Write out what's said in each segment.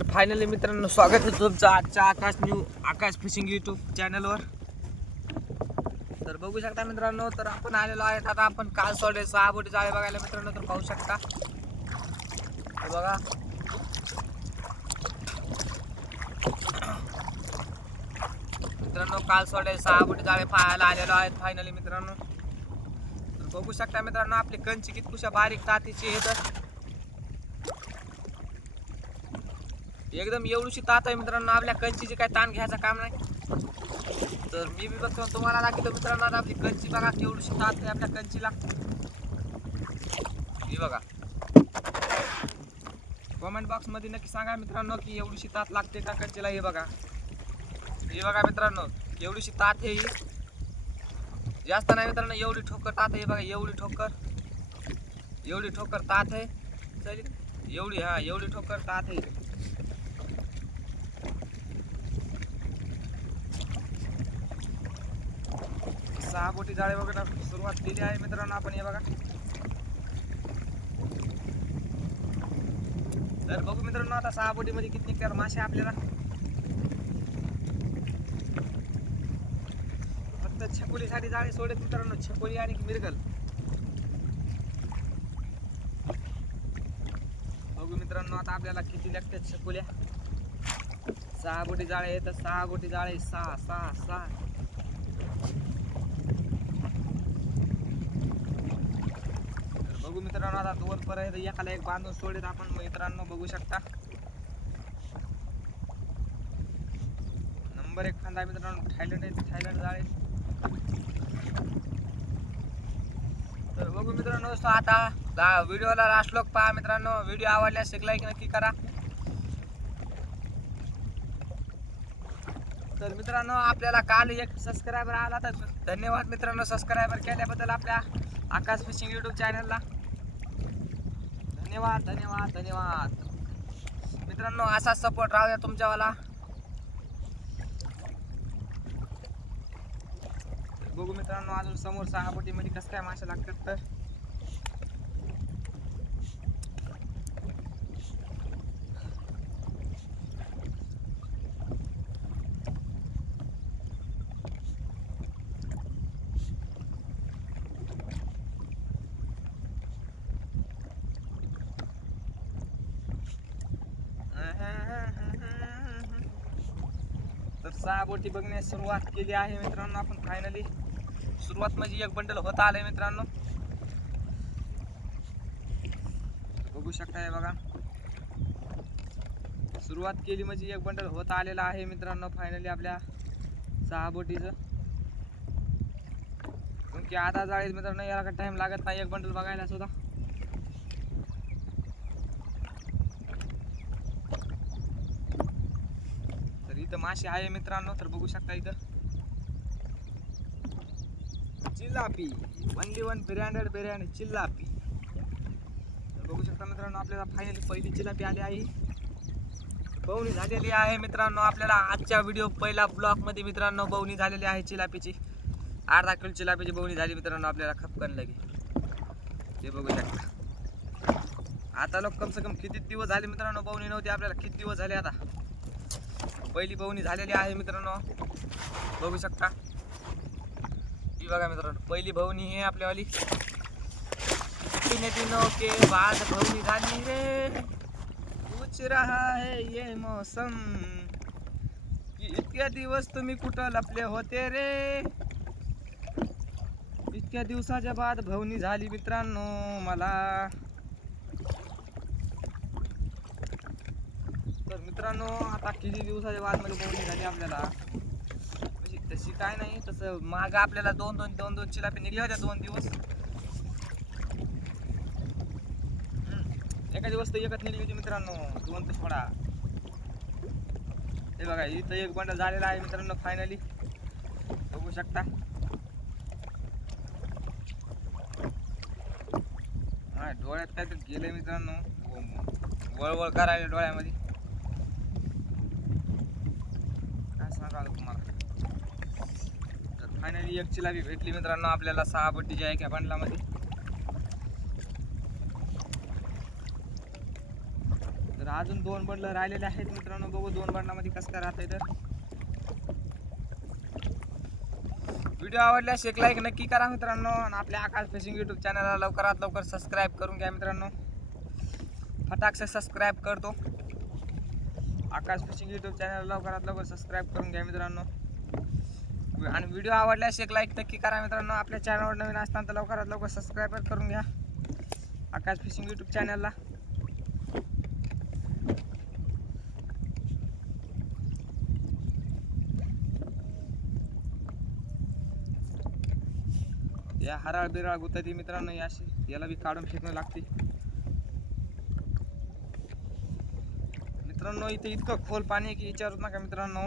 तर फायनली मित्रांनो स्वागत आहे तुमचं आजच्या आकाश फिशिंग यूट्यूब चॅनलवर। तर बघू शकता मित्रांनो, तर आपण आलेलो आहे आता आपण काल सोडले 6 बोटी जाळे बघायला मित्रांनो। तर पाहू शकता हे बघा, मित्रांनो काल सोडले 6 बोटी जाळे पाहायला आलेलो आहेत फायनली मित्रांनो। तर बघू शकता मित्रांनो आपली कंची कितकुशा बारीक तातीची आहे, तर एकदम एवढीशी तात आहे मित्रांनो। आपल्या कंचीची काय ताण घ्यायचं काम नाही। तर मी बी बघतो तुम्हाला दाखवतो मित्रांनो, आता आपली कंची बघा केवढीशी तात आहे आपल्या कंचीला। हे बघा, कमेंट बॉक्स मध्ये नक्की सांगा मित्रांनो की एवढीशी तात लागते का कंचीला। हे बघा मित्रांनो एवढीशी तात आहे ही, जास्त नाही मित्रांनो, एवढी ठोकर तात आहे बघा। एवढी ठोकर तात आहे, एवढी ठोकर तात आहे। 6 बोटी जाळे वगैरे सुरुवात केली आहे मित्रांनो आपण। हे बघा, तर बघू मित्रांनो आता 6 बोटी मध्ये किती निघतात मासे आपल्याला। फक्त छकुलीसाठी जाळे सोडत मित्रांनो, छकुली आणि मिरगल। बघू मित्रांनो आता आपल्याला किती लागतात छकुल्या। 6 बोटी जाळे आहेत, 6 बोटी जाळे 6 बघू मित्रांनो आता 2 पर्यंत एकाला एक बांधून सोडत आपण मित्रांनो। बघू शकता नंबर 1 खांदा मित्रांनो, थायलंड आहे, थायलंड जाळे। तर बघू मित्रांनो आता व्हिडिओला लास्ट लोक पहा मित्रांनो। व्हिडिओ आवडल्यास एक लाईक नक्की करा। तर मित्रांनो आपल्याला काल एक सबस्क्रायबर आला, तर धन्यवाद मित्रांनो सबस्क्रायबर केल्याबद्दल आपल्या आकाश फिशिंग यूट्यूब चॅनलला। धन्यवाद मित्रांनो, असाच सपोर्ट राहू द्या तुमच्यावाला। बघू मित्रांनो अजून समोर 6 बोटी मध्ये कसं काय मासे लागतात। तर तर 6 बोटी बघण्यास सुरुवात केली आहे मित्रांनो आपण फायनली। सुरुवात म्हणजे एक बंडल होत आलंय मित्रांनो, बघू शकता। हे बघा, सुरुवात केली म्हणजे एक बंडल होत आलेला आहे मित्रांनो फायनली आपल्या 6 बोटीचं। की आता जाळीत मित्रांनो याला टाइम लागत नाही एक बंडल बघायला सुद्धा। तर इथं मासे आहे मित्रांनो, तर बघू शकता इथं चिल्लापी, ओनली वन ब्रँडेड चिल्लापी। तर बघू शकता मित्रांनो आपल्याला फायनली पहिली चिल्लापी आली आहे, बवणी झालेली आहे मित्रांनो। आपल्याला आजच्या व्हिडिओ पहिला ब्लॉग मध्ये मित्रांनो बवणी झालेली आहे चिल्लापीची। 8 किलो चिल्लापीची बवणी झाली मित्रांनो आपल्याला खपकन लगे। ते बघू शकता आता लोक कम से कम किती दिवस झाले मित्रांनो बवणी नव्हती आपल्याला, किती दिवस झाले आता पहिली बवणी झालेली आहे मित्रांनो। बघू शकता ही बघा मित्रांनो पहिली बवणी हे आपल्यावाली। 3 दिनों के बाद बवणी झाली रे, पूछ रहा है ये मौसम कि इतके दिवस तुम्ही कुठं लपले होते रे। इतक्या दिवसाच्या बाद बवणी झाली मित्रांनो मला। तर मित्रांनो आता किती दिवसाच्या बाद मध्ये बवणी झाली आपल्याला, तशी काय नाही। तसं माग आपल्याला दोन चिलापी निघल्या होत्या 2 दिवस। एका दिवस तर एकच निघली होती मित्रांनो, 2 तर थोडा। हे बघा इथं एक बंडल झालेला आहे मित्रांनो फायनली, बघू शकता। डोळ्यात काहीतरी गेले मित्रांनो, वळवळ करायला डोळ्यामध्ये, काय सांगाल तुम्हाला। तर फायनली एक चिलापी भेटली मित्रांनो आपल्याला 6 बोटीच्या एका बंडलामध्ये। तर अजून 2 बंडल राहिलेले आहेत मित्रांनो. बघू 2 बंडलामध्ये कसं काय राहतंय. तर व्हिडिओ आवडल्यास एक लाईक नक्की करा मित्रांनो. आणि आपल्या आकाश फिशिंग यूट्यूब चॅनलला लवकरात लवकर सबस्क्राईब करून घ्या मित्रांनो. फटाकसे सबस्क्राईब करतो. आकाश फिशिंग यूट्यूब चॅनलला लवकरात लवकर सबस्क्राईब करून घ्या मित्रांनो. आणि व्हिडिओ आवडल्यास एक लाईक नक्की करा मित्रांनो. आपल्या चॅनलवर नवीन असताना तर लवकरात लवकर सबस्क्राईब करून घ्या आकाश फिशिंग यूट्यूब चॅनलला. या हराळ बिराळ गुताती मित्रांनो. याला बी काढून फेकणं लागते मित्रांनो. इथे इतकं खोल पाणी आहे की विचारूच नका मित्रांनो.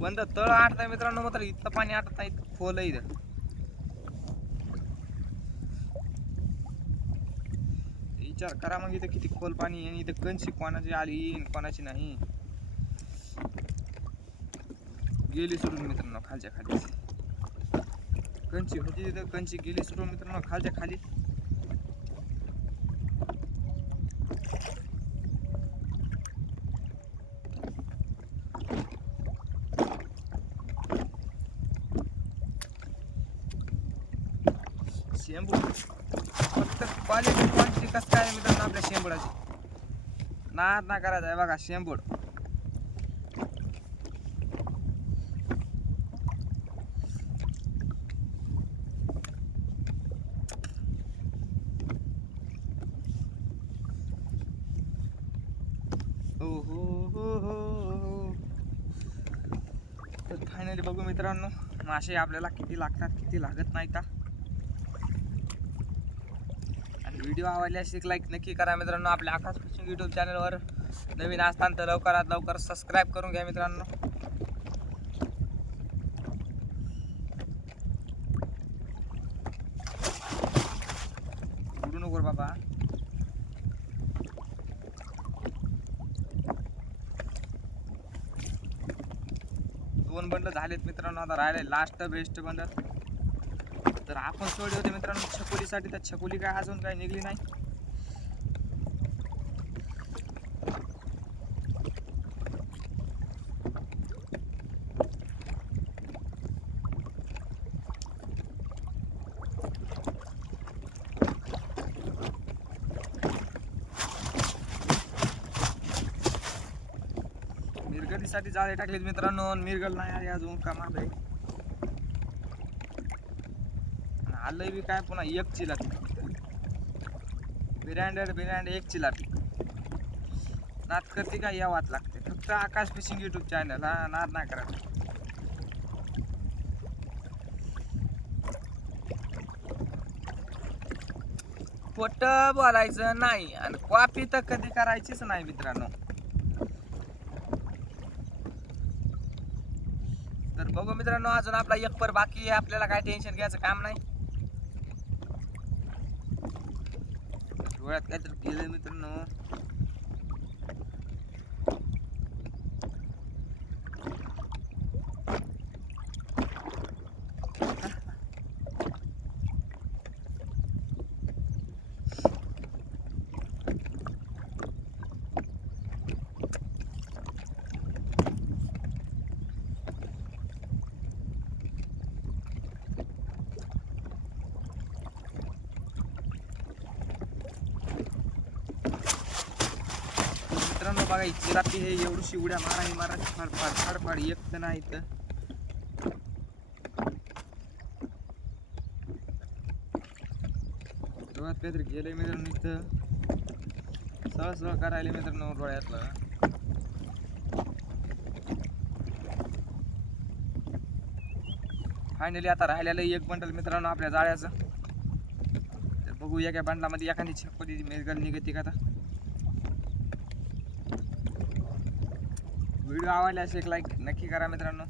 बंद तळ आटत मित्रांनो. मात्र इतकं पाणी आटत नाही, इतकं खोल आहे इथं. विचार करा मग इथं किती खोल पाणी आहे. इथं कंची कोणाची आली कोणाची नाही. गेली सोडून मित्रांनो खालच्या खाली. कंची होती तिथं, कंची गेली सोडून मित्रांनो खालच्या खाली. शेंबूड फक्त क्वांटिटी कसं काय मित्रांनो आपल्या शेंबुडाची. नाद ना करायचं आहे बघा शेंबूड. तर फायनली बघू मित्रांनो मासे आपल्याला किती लागतात किती लागत नाही का. आणि व्हिडिओ आवडल्यास एक लाईक नक्की करा मित्रांनो. आपल्या आकाश फिशिंग यूट्यूब चॅनलवर नवीन असताना तर लवकरात लवकर सबस्क्राईब करून घ्या मित्रांनो. उडू नको बाबा. दोन बंड झालेत मित्रांनो. आता राहिले लास्ट बेस्ट बंड. तर आपण सोडले होते मित्रांनो छकुलीसाठी. तर छकुली काय अजून काही निघली नाही. मिरगलीसाठी जाळे टाकलेत मित्रांनो. मिरगल नाही आली अजून कामात आहे. आलंय बी काय पुन्हा एक चिलापी. बिरांड एक चिलापी. नाद करते का यावाच लागते. फक्त आकाश फिशिंग यूट्यूब चॅनल. हा नाद नाही करायचं. खोटं बोलायचं नाही आणि कॉपी तर कधी करायचीच नाही मित्रांनो. तर बघू मित्रांनो अजून आपला एक पर बाकी आहे. आपल्याला काय टेन्शन घ्यायचं काम नाही. डोळ्यात काहीतरी गेलं मित्रांनो. मित्रांनो बघा चिरापी हे एवढीशी उड्या मारा फाड एक तर नाही तर. डोळ्यात काहीतरी गेलंय मित्रांनो. इथं सळ करायला मित्रांनो डोळ्यातलं. फायनली आता राहिलेलं एक बंडल मित्रांनो आपल्या जाळ्याचं. तर बघू एका बंडलामध्ये एखादी छकुली मिरगल निघते का. आता व्हिडिओ आवडल्यास एक लाईक नक्की करा मित्रांनो.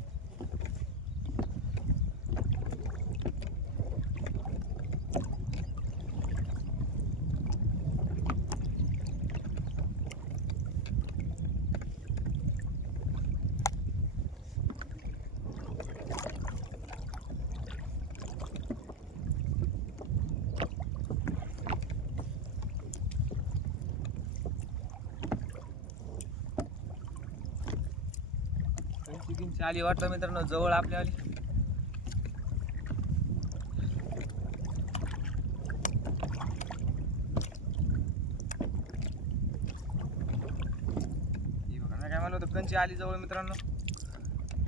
कंची आली वाटतं मित्रांनो जवळ आपल्या आली. काय म्हणलं होतं कंची आली जवळ मित्रांनो.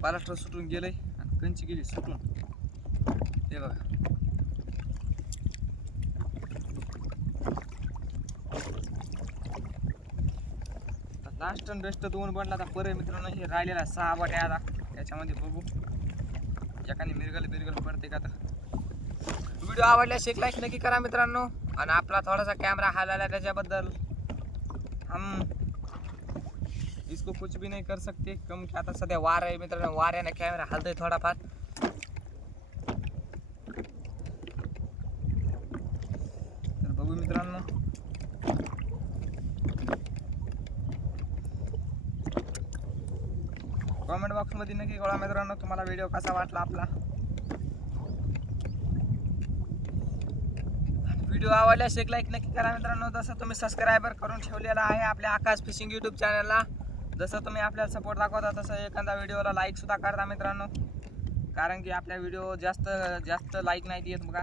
पालास्टर सुटून गेलंय आणि कंची गेली सुटून. हे बघा लास्ट आणि बेस्ट 2 बनला. आता पर मित्रांनो हे राहिलेला 6 बाट्या. आता त्याच्यामध्ये बघू एकाने मिरगल पडते का. तर व्हिडिओ आवडल्यास एक लाईक नक्की करा मित्रांनो. आणि आपला थोडासा कॅमेरा हालायला त्याच्याबद्दल हम इसको कुछ भी नहीं कर सकते. कम की आता सध्या वार आहे मित्रांनो. वाऱ्याने कॅमेरा हलतोय थोडाफार. तर बघू मित्रांनो. कमेंट बॉक्समध्ये नक्की कळवा मित्रांनो तुम्हाला व्हिडिओ कसा वाटला आपला. व्हिडिओ आवडल्यास एक लाईक नक्की करा मित्रांनो. जसं तुम्ही सबस्क्रायबर करून ठेवलेला आहे आपल्या आकाश फिशिंग यूट्यूब चॅनलला. जसं तुम्ही आपल्याला सपोर्ट दाखवता तसं एखादा व्हिडिओला लाईक सुद्धा करता मित्रांनो. कारण की आपल्या व्हिडिओ जास्त लाईक नाही येत बघा.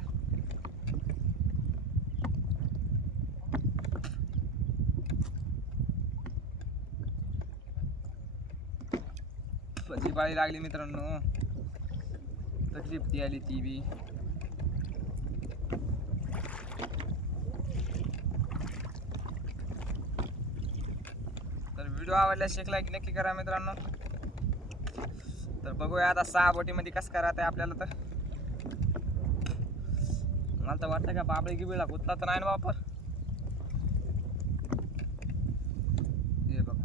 बाळी लागली मित्रांनो. तकलीफ ती आली ती बी. तर व्हिडिओ आवडल्यास एक लाईक नक्की करा मित्रांनो. तर बघूया आता 6 बोटीमध्ये कसं करायचं आहे आपल्याला. तर मला तर वाटतं का बाबळी गिबळीला गुतला तर नाही ना वापर. हे बघा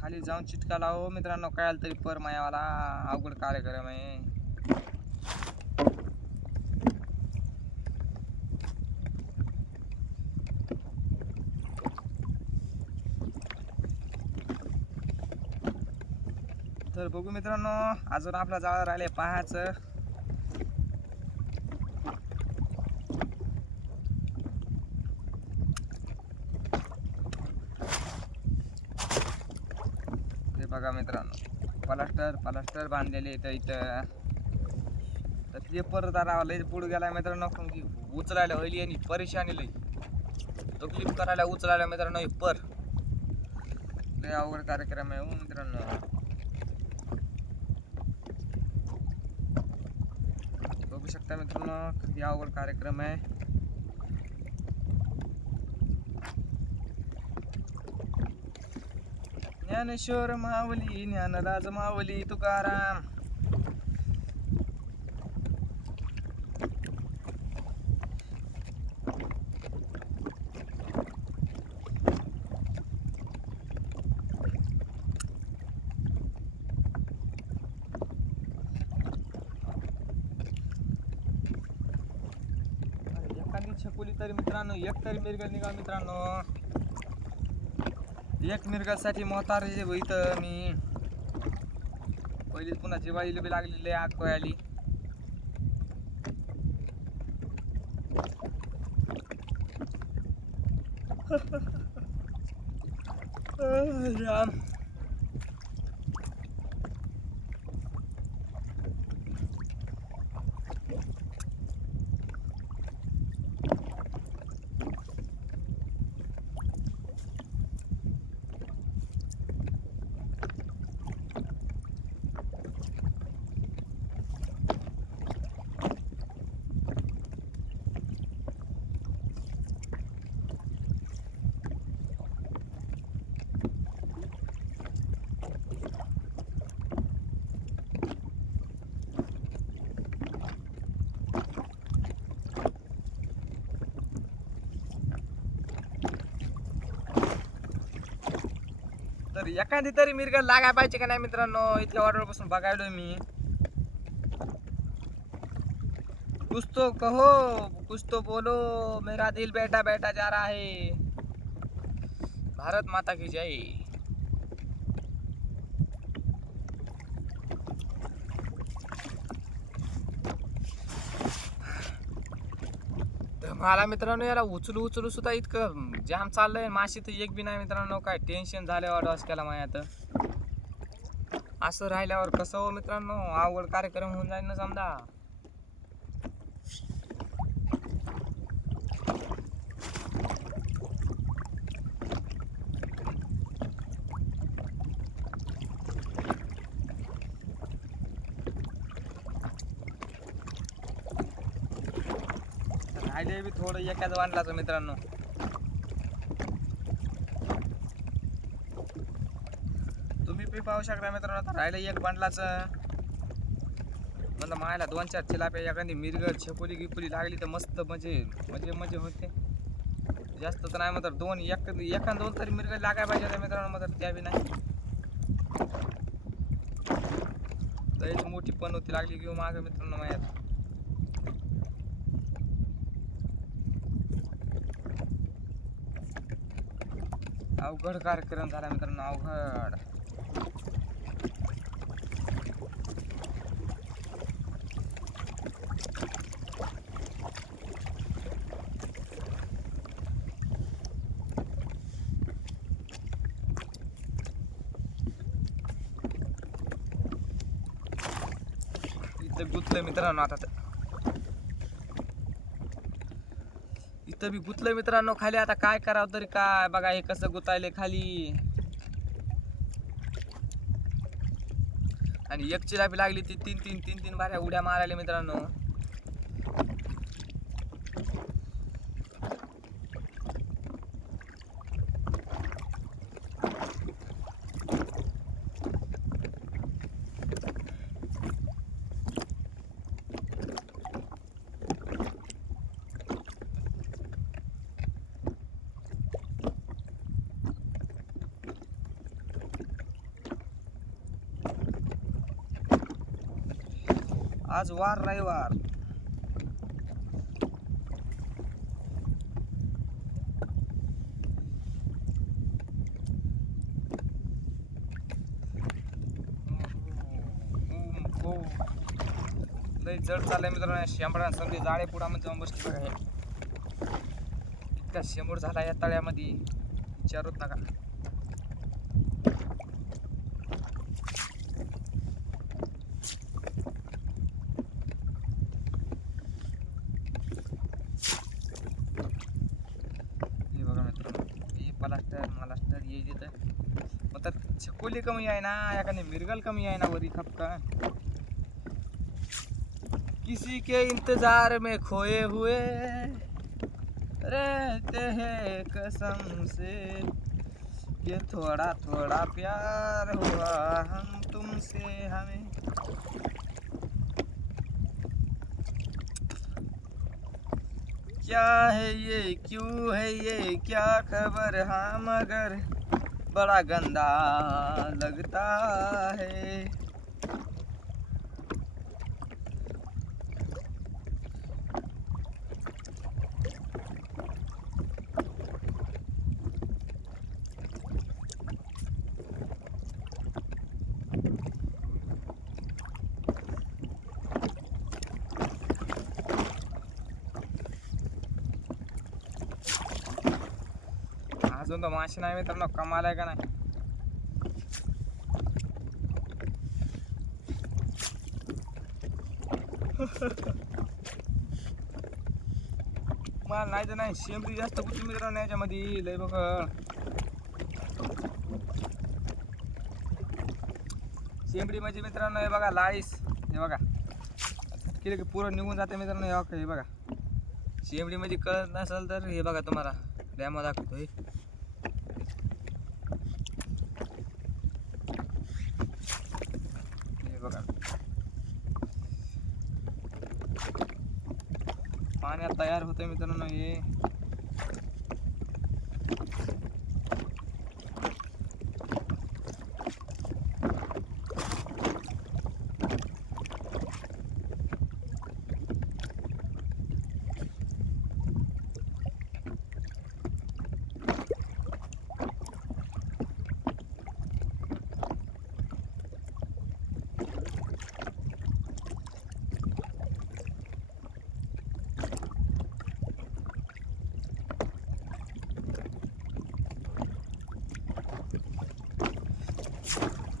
खाली जाऊन चिटका लावो मित्रांनो. काय आलं तरी पर मायावाला अवघड कार्यक्रम आहे. तर बघू मित्रांनो अजून आपला जाळ राहिले पाहायचं. हे बघा मित्रांनो पलास्टर बांधलेले इथं. तर ते परत आता लई पुढे गेला मित्रांनो. की उचलायला होईल आणि परेशानी लई तकलीफ करायला उचलायला मित्रांनो. हे पर लई अवघड कार्यक्रम आहे मित्रांनो. बघू शकता मित्रांनो किती अवघड कार्यक्रम आहे. ज्ञानेश्वर माऊली ज्ञानराज माऊली तुकाराम. एखादी छकुली तरी मित्रांनो एक तरी मिरगल निघा मित्रांनो. एक मिरगासाठी मोतार इथं मी पहिलीच पुन्हा जिवाळीला बी लागलेली आग कोयाली. राम तर एखादी तरी मिरगल लागाय पाहिजे का नाही मित्रांनो. इतक्या ऑर्डरपासून बघायलोय मी. कुछ तो कहो कुछ तो बोलो मेरा दिल बैठा बैठा जा रहा है. भारत माता की जय. मला मित्रांनो याला उचलू सुद्धा इतकं जाम चाललंय. माशी तर एक बी नाही मित्रांनो. काय टेन्शन झालं वाटस केला माझ्या. तर असं राहिल्यावर कसं हो मित्रांनो, अवघड कार्यक्रम होऊन जाईल ना समजा. राहिले बी थोडं एकाच वांडलाचं मित्रांनो. तुम्ही बी पाहू शकता मित्रांनो, आता राहिलं एक बांडलाचं. म्हणलं मायला 2-4 चिलाप्या एखादी मिरग छपुली गिपुली लागली तर मस्त मजे मजे मजे होते. जास्त तर नाही म्हणतात, एखाद दोन तरी मिरग लागाय पाहिजे मित्रांनो, म्हणतात त्या बी नाही. लयच मोठी पण होती लागली घेऊ माग मित्रांनो माझ्यात. अवघड कार्यक्रम झाला मित्रांनो, अवघड. इथं गुतलं मित्रांनो, आता इथं बी गुतलं मित्रांनो खाली. आता काय करावं तरी काय, बघा हे कसं गुतायले खाली. आणि एक चिलापी लागली ती तीन भाऱ्या उड्या मारायला मित्रांनो. आज वार रविवार. लय जड चाललंय मित्रांनो. शेंबडा समजे जाळे पुढामध्ये जाऊन बसली बघा. हे इतका शेंबूड झाला या तळ्यामध्ये, विचारूच नका. प्लास्टर येईल तर मग तर छकोली कमी आहे ना, एखादी मिरगल कमी आहे ना वरी खपका. किसी के इंतजार में खोए हुए रहते हैं कसम से, ये थोड़ा थोड़ा प्यार हुआ हम तुमसे हमें. क्या है ये, क्यों है ये, क्या खबर, हाँ मगर बड़ा गंदा लगता है. अजून तर मासे नाही मित्रांनो, कमाल आहे का नाही. मला नाही तर नाही, शेंबरी जास्त कुठली मित्रांनो याच्यामध्ये लय बघ. शेंबरी म्हणजे मित्रांनो हे बघा लाळीस, हे बघा केलं की पुरं निघून जाते मित्रांनो. हे बघा शेंबडी मध्ये कळत नसेल तर हे बघा तुम्हाला डॅमो दाखवतोय. हे बघा पाण्यात तयार होते मित्रांनो हे.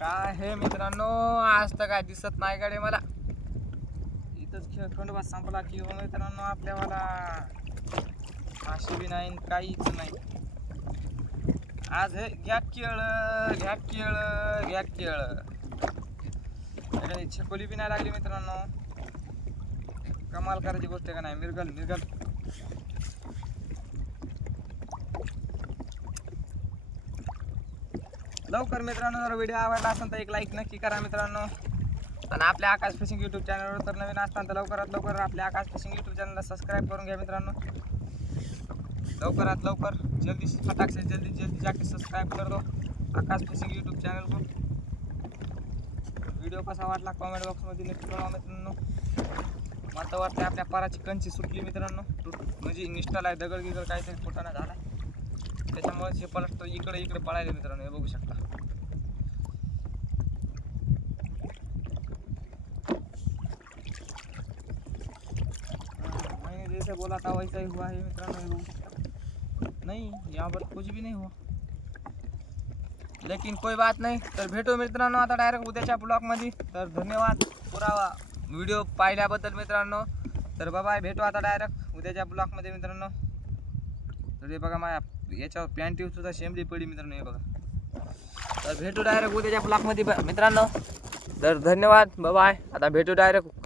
काय हे मित्रांनो, आज तर काय दिसत नाही गाडे मला. इथंच खेळ खंडोबा संपला की हो मित्रांनो, आपल्याला माशी बी नाही काहीच नाही. आज हे घ्या केळ छकोली बी नाही लागली मित्रांनो. कमाल करायची गोष्ट का नाही. मिरगल लवकर मित्रांनो, जर व्हिडिओ आवडला असेल तर एक लाईक नक्की करा मित्रांनो. आणि आपल्या आकाश फिशिंग यूट्यूब चॅनलवर तर नवीन असताना तर लवकरात लवकर आपल्या आकाश फिशिंग यूट्यूब चॅनलला सबस्क्राईब करून घ्या मित्रांनो. लवकरात लवकर जल्दी फटाक से जल्दी जाके सबस्क्राईब कर दो आकाश फिशिंग यूट्यूब चॅनल को. व्हिडिओ कसा वाटला कमेंट बॉक्समध्ये नक्की कळवा मित्रांनो. मला तर वाटतं आपल्या पाराची कंची सुटली मित्रांनो. म्हणजे निष्ठाला दगड गिगड काहीतरी फुटाणा झाला, त्याच्यामुळे हे पलट इकडे पळायले मित्रांनो. हे बघू शकता. मैंने जैसे बोला था वैसा ही हुआ है मित्रांनो. हे बघू शकता. नहीं यहाँ पर कुछ भी नहीं हुआ, लेकिन कोई बात नाही. तर भेटू मित्रांनो आता डायरेक्ट उद्याच्या ब्लॉगमध्ये. तर धन्यवाद पुरा व्हिडिओ पाहिल्याबद्दल मित्रांनो. तर बाय, भेटू आता डायरेक्ट उद्याच्या ब्लॉगमध्ये मित्रांनो. तर हे बघा माझ्या याच्यावर पॅन्ट सुद्धा शेंबली पडी मित्रांनो. हे बघा. तर भेटू डायरेक्ट उद्याच्या ब्लॉगमध्ये मित्रांनो. तर धन्यवाद बाय. आता भेटू डायरेक्ट